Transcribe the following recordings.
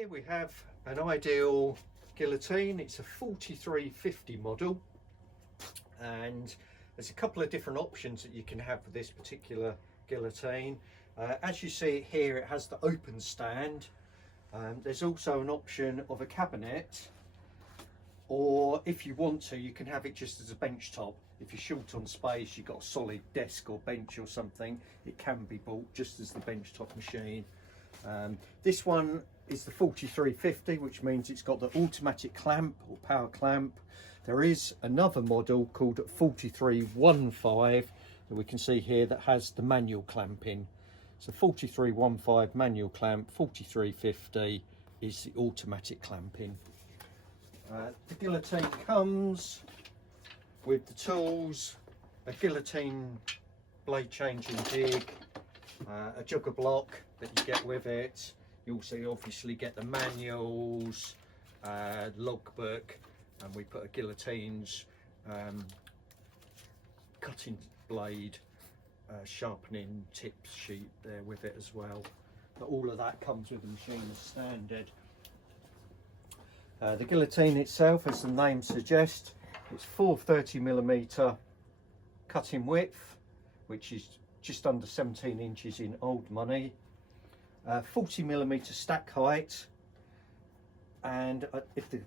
Here we have an ideal guillotine. It's a 4350 model, and there's a couple of different options that you can have for this particular guillotine. As you see it here, it has the open stand. There's also an option of a cabinet, or if you want to, you can have it just as a bench top. If you're short on space, you've got a solid desk or bench or something, it can be bought just as the bench top machine. This one is the 4350, which means it's got the automatic clamp or power clamp. There is another model called 4315 that we can see here that has the manual clamping. So 4315 manual clamp, 4350 is the automatic clamping. The guillotine comes with the tools, a guillotine blade changing jig, a jugger block that you get with it. You also obviously get the manuals, logbook, and we put a guillotine's cutting blade, sharpening tips sheet there with it as well. But all of that comes with the machine as standard. The guillotine itself, as the name suggests, it's 430mm cutting width, which is just under 17 inches in old money. 40mm stack height, and if the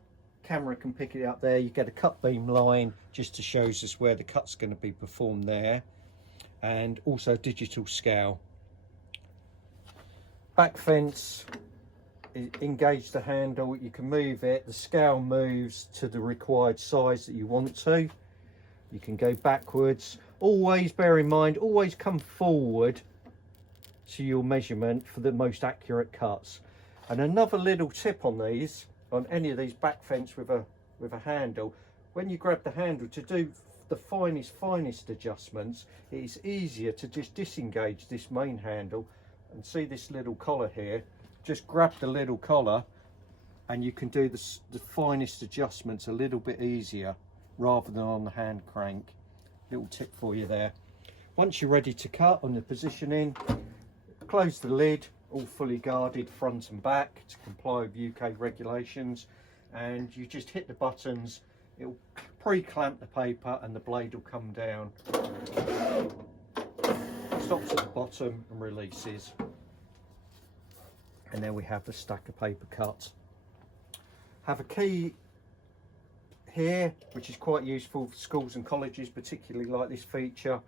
camera can pick it up there, you get a cut beam line just to shows us where the cut's going to be performed there, and also digital scale. Back fence, engage the handle, you can move it, the scale moves to the required size that you want to. You can go backwards. Always bear in mind, always come forward to your measurement for the most accurate cuts. And another little tip on these, on any of these back fence with a handle, when you grab the handle to do the finest adjustments, it is easier to just disengage this main handle and see this little collar here. Just grab the little collar and you can do the finest adjustments a little bit easier rather than on the hand crank. Little tip for you there. Once you're ready to cut on the positioning, close the lid, all fully guarded front and back to comply with UK regulations, and you just hit the buttons. It'll pre-clamp the paper and the blade will come down. Stops at the bottom and releases. And there we have the stack of paper cut. Have a key here, which is quite useful for schools and colleges, particularly like this feature.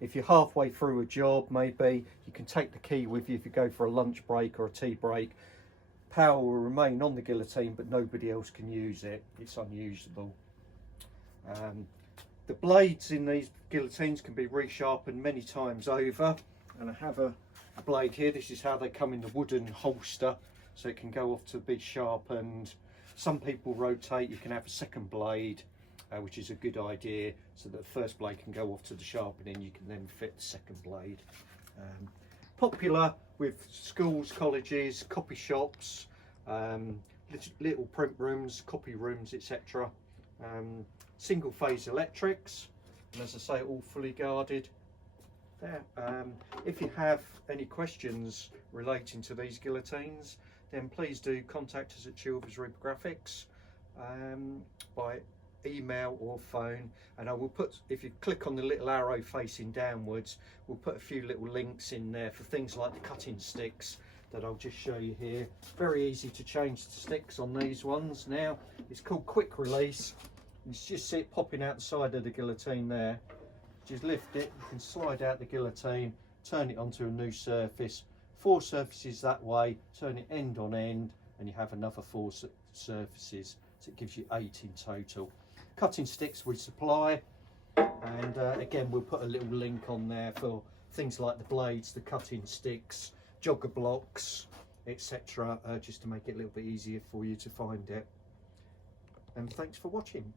If you're halfway through a job, maybe you can take the key with you if you go for a lunch break or a tea break. Power will remain on the guillotine, but nobody else can use it. It's unusable. The blades in these guillotines can be resharpened many times over, and I have a blade here. This is how they come in the wooden holster, so it can go off to be sharpened. Some people rotate. You can have a second blade, which is a good idea, so that the first blade can go off to the sharpening. You can then fit the second blade. Popular with schools, colleges, copy shops, little print rooms, copy rooms, etc. Single phase electrics, and as I say, all fully guarded there. If you have any questions relating to these guillotines, then please do contact us at Chilvers Graphics by email or phone, and I will put, if you click on the little arrow facing downwards, we'll put a few little links in there for things like the cutting sticks that I'll just show you here. Very easy to change the sticks on these ones now. It's called quick release. You just see it popping out the side of the guillotine there. Just lift it, you can slide out the guillotine, turn it onto a new surface. 4 surfaces that way, turn it end on end, and you have another 4 surfaces, so it gives you 8 in total. Cutting sticks we supply, and again we'll put a little link on there for things like the blades, the cutting sticks, jogger blocks, etc., just to make it a little bit easier for you to find it. And thanks for watching.